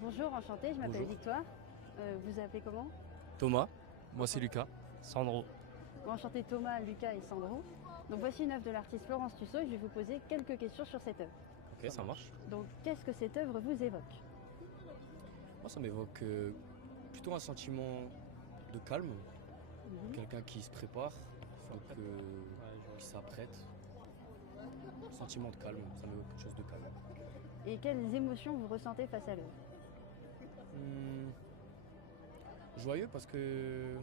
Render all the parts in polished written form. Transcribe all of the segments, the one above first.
Bonjour, enchantée, je m'appelle Bonjour. Victoire. Vous vous appelez comment? Thomas, moi c'est Lucas. Sandro. Bon, enchanté Thomas, Lucas et Sandro. Donc voici une œuvre de l'artiste Florence Tussaud et je vais vous poser quelques questions sur cette œuvre. Ok, ça marche. Donc qu'est-ce que cette œuvre vous évoque? Moi ça m'évoque plutôt un sentiment de calme, quelqu'un qui se prépare, donc, qui s'apprête. Sentiment de calme, ça m'évoque quelque chose de calme. Et quelles émotions vous ressentez face à l'œuvre? Joyeux parce que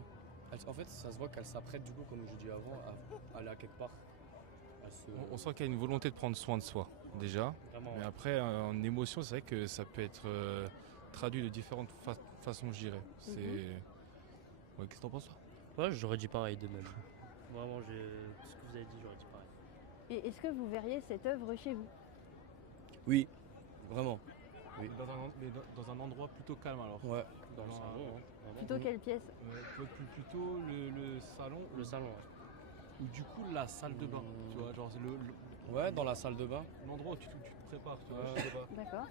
en fait ça se voit qu'elle s'apprête du coup comme je dis avant à aller à quelque part. On sent qu'il y a une volonté de prendre soin de soi, déjà. Vraiment, Mais ouais. après, en émotion, c'est vrai que ça peut être traduit de différentes façons, je dirais. C'est... Ouais, qu'est-ce que t'en penses, toi? Ouais, j'aurais dit pareil de même. Vraiment, tout ce que vous avez dit, j'aurais dit pareil. Et est-ce que vous verriez cette œuvre chez vous? Oui, vraiment. Oui. Dans un endroit plutôt calme, alors. Ouais. Dans le Non, salon, hein, vraiment. Plutôt quelle pièce? Plutôt le salon, Le salon, ouais. ou du coup la salle de bain, tu vois, genre c'est Ouais, dans la salle de bain. l'endroit où tu te prépares, tu vois, Ouais. je sais pas, D'accord.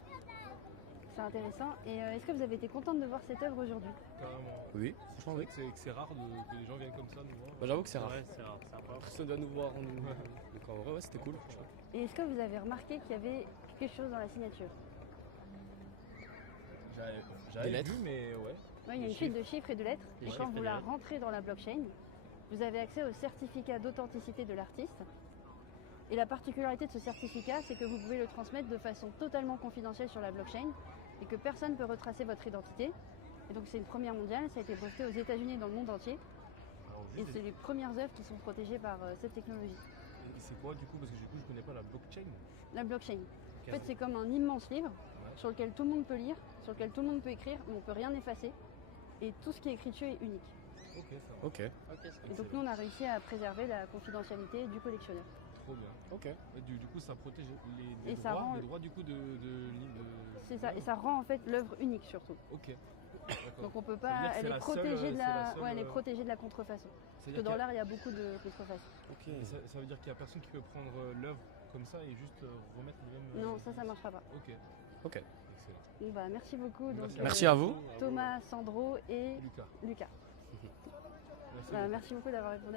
C'est intéressant. Et est-ce que vous avez été contente de voir cette œuvre aujourd'hui? carrément. Oui, Je franchement trouvais oui. que c'est rare que les gens viennent comme ça nous voir. Bah, j'avoue que c'est rare. Ouais, c'est rare, c'est rare. Personne doit nous voir. Donc en vrai ouais c'était cool. franchement. Et est-ce que vous avez remarqué qu'il y avait quelque chose dans la signature? J'avais lettres. vu, mais ouais. Oui, il y a une suite de chiffres et de lettres. Des Et chiffres quand et vous des la lettres. rentrez dans la blockchain, vous avez accès au certificat d'authenticité de l'artiste. Et la particularité de ce certificat, c'est que vous pouvez le transmettre de façon totalement confidentielle sur la blockchain et que personne ne peut retracer votre identité. Et donc c'est une première mondiale, ça a été breveté aux États-Unis et dans le monde entier. Alors, Et juste, c'est les premières œuvres qui sont protégées par cette technologie. et c'est quoi du coup? Parce que du coup, je connais pas la blockchain. La blockchain, en fait, c'est comme un immense livre sur lequel tout le monde peut lire, sur lequel tout le monde peut écrire, mais on ne peut rien effacer. Et tout ce qui est écrit dessus est unique. Ok, ça va. Ok, Ok, c'est Et donc nous, on a réussi à préserver la confidentialité du collectionneur. Trop bien. ok. Et du coup, ça protège les Et ça droits, rend- les droits du coup de C'est ça, et ça rend en fait l'œuvre unique surtout. Ok. D'accord. Donc on peut Ça veut dire pas, que elle c'est est la protégée seule, de c'est la la, seule, ouais, elle est protégée de la contrefaçon. Parce que C'est-à-dire dans qu'il y a- l'art, il y a beaucoup de contrefaçons. Ok. ça veut dire qu'il y a personne qui peut prendre l'œuvre comme ça et juste remettre le même. Non, ça marchera pas. Ok. Ok. Excellent. Bon, bah, merci beaucoup. Donc, Merci à vous. Thomas, Sandro et Lucas. Lucas. Merci. Bah, merci beaucoup d'avoir répondu.